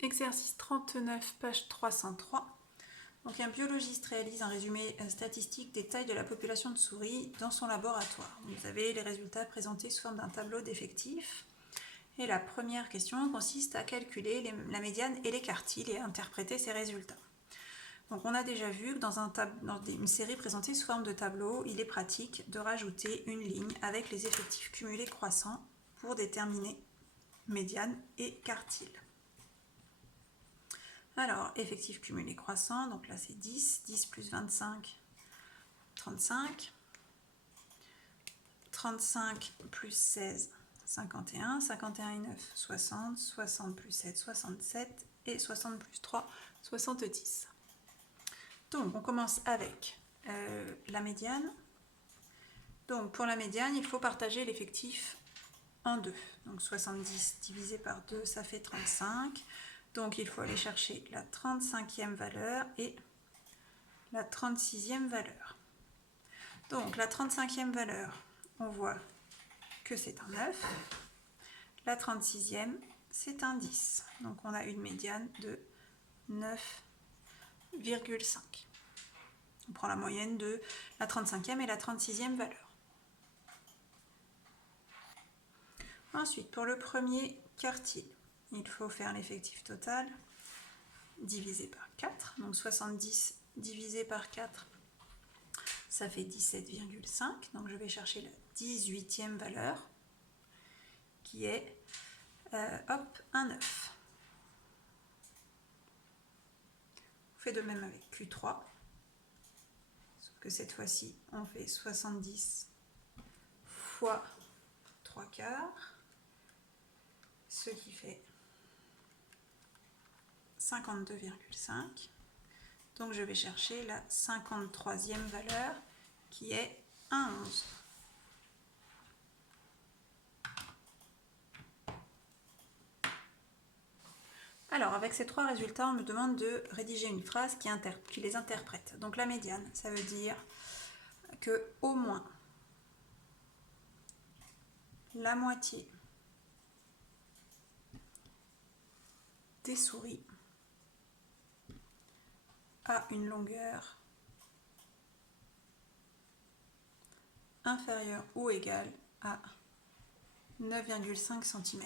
Exercice 39, page 303. Donc un biologiste réalise un résumé statistique des tailles de la population de souris dans son laboratoire. Vous avez les résultats présentés sous forme d'un tableau d'effectifs. Et la première question consiste à calculer la médiane et les quartiles et à interpréter ces résultats. Donc on a déjà vu que dans une série présentée sous forme de tableau, il est pratique de rajouter une ligne avec les effectifs cumulés croissants pour déterminer médiane et quartile. Alors, effectif cumulé croissant, donc là c'est 10, 10 plus 25, 35, 35 plus 16, 51, 51 et 9, 60, 60 plus 7, 67, et 60 plus 3, 70. Donc, on commence avec la médiane. Donc, pour la médiane, il faut partager l'effectif en deux. Donc, 70 divisé par 2, ça fait 35. Donc, il faut aller chercher la 35e valeur et la 36e valeur. Donc, la 35e valeur, on voit que c'est un 9. La 36e, c'est un 10. Donc, on a une médiane de 9,5. On prend la moyenne de la 35e et la 36e valeur. Ensuite, pour le premier quartile, il faut faire l'effectif total divisé par 4. Donc 70 divisé par 4, ça fait 17,5. Donc je vais chercher la 18e valeur qui est un 9. On fait de même avec Q3. Sauf que cette fois-ci, on fait 70 fois 3 quarts, ce qui fait 52,5. Donc je vais chercher la 53e valeur qui est un 11. Alors avec ces trois résultats, on me demande de rédiger une phrase qui les interprète. Donc la médiane, ça veut dire que au moins la moitié des souris a une longueur inférieure ou égale à 9,5 cm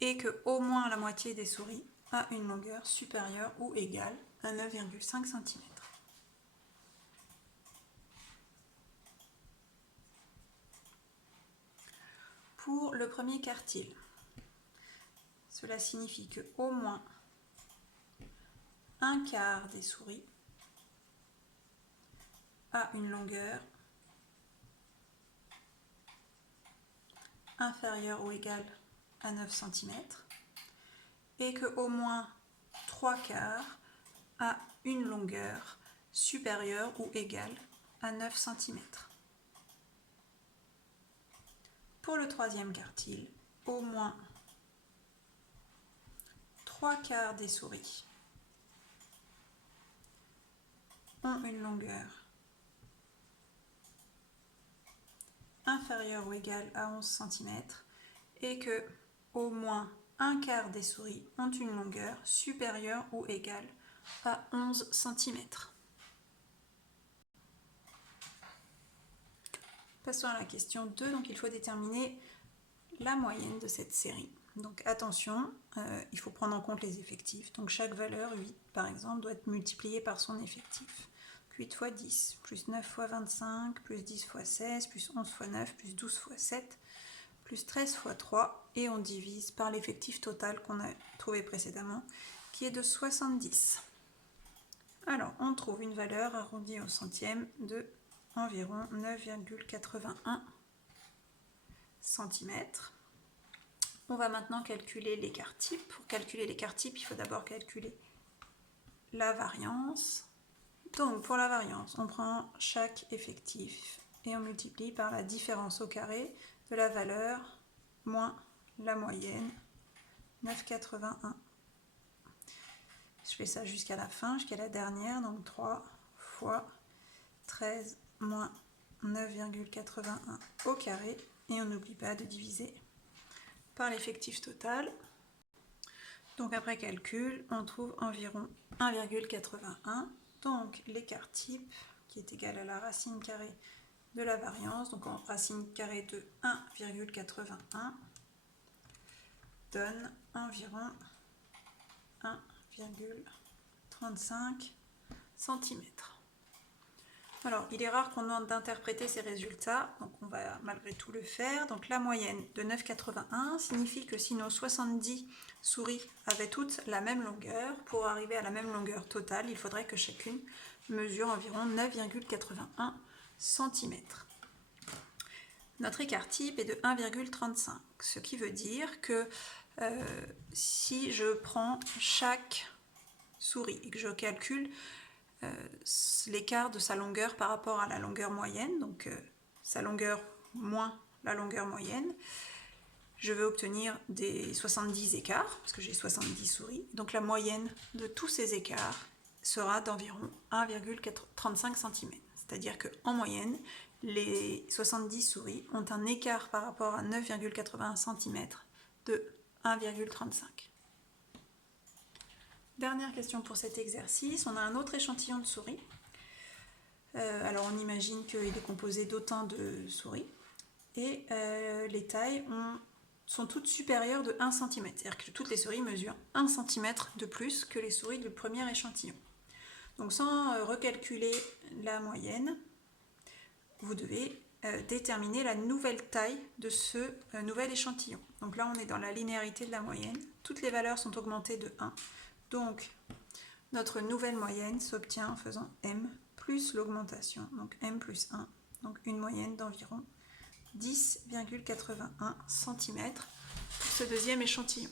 et que au moins la moitié des souris a une longueur supérieure ou égale à 9,5 cm. Pour le premier quartile, cela signifie que au moins un quart des souris a une longueur inférieure ou égale à 9 cm et que au moins 3 quarts a une longueur supérieure ou égale à 9 cm. Pour le troisième quartile, au moins 3 quarts des souris ont une longueur inférieure ou égale à 11 cm et que au moins un quart des souris ont une longueur supérieure ou égale à 11 cm. Passons à la question 2, donc il faut déterminer la moyenne de cette série. Donc attention, il faut prendre en compte les effectifs. Donc chaque valeur, 8 par exemple, doit être multipliée par son effectif. 8 fois 10, plus 9 fois 25, plus 10 fois 16, plus 11 fois 9, plus 12 fois 7, plus 13 fois 3, et on divise par l'effectif total qu'on a trouvé précédemment, qui est de 70. Alors, on trouve une valeur arrondie au centième de environ 9,81 cm. On va maintenant calculer l'écart type. Pour calculer l'écart type, il faut d'abord calculer la variance. Donc pour la variance, on prend chaque effectif et on multiplie par la différence au carré de la valeur moins la moyenne, 9,81. Je fais ça jusqu'à la fin, jusqu'à la dernière, donc 3 fois 13 moins 9,81 au carré, et on n'oublie pas de diviser par l'effectif total. Donc après calcul, on trouve environ 1,81. Donc l'écart type, qui est égal à la racine carrée de la variance, donc en racine carrée de 1,81, donne environ 1,35 cm. Alors, il est rare qu'on demande d'interpréter ces résultats, donc on va malgré tout le faire. Donc la moyenne de 9,81 signifie que si nos 70 souris avaient toutes la même longueur, pour arriver à la même longueur totale, il faudrait que chacune mesure environ 9,81 cm. Notre écart type est de 1,35, ce qui veut dire que si je prends chaque souris et que je calcule l'écart de sa longueur par rapport à la longueur moyenne, donc sa longueur moins la longueur moyenne, je vais obtenir des 70 écarts, parce que j'ai 70 souris, donc la moyenne de tous ces écarts sera d'environ 1,35 cm. C'est-à-dire qu'en moyenne, les 70 souris ont un écart par rapport à 9,81 cm de 1,35. Dernière question pour cet exercice, on a un autre échantillon de souris. Alors on imagine qu'il est composé d'autant de souris et les tailles sont toutes supérieures de 1 cm, c'est-à-dire que toutes les souris mesurent 1 cm de plus que les souris du premier échantillon. Donc sans recalculer la moyenne, vous devez déterminer la nouvelle taille de ce nouvel échantillon. Donc là on est dans la linéarité de la moyenne, toutes les valeurs sont augmentées de 1. Donc, notre nouvelle moyenne s'obtient en faisant m plus l'augmentation, donc m plus 1, donc une moyenne d'environ 10,81 cm pour ce deuxième échantillon.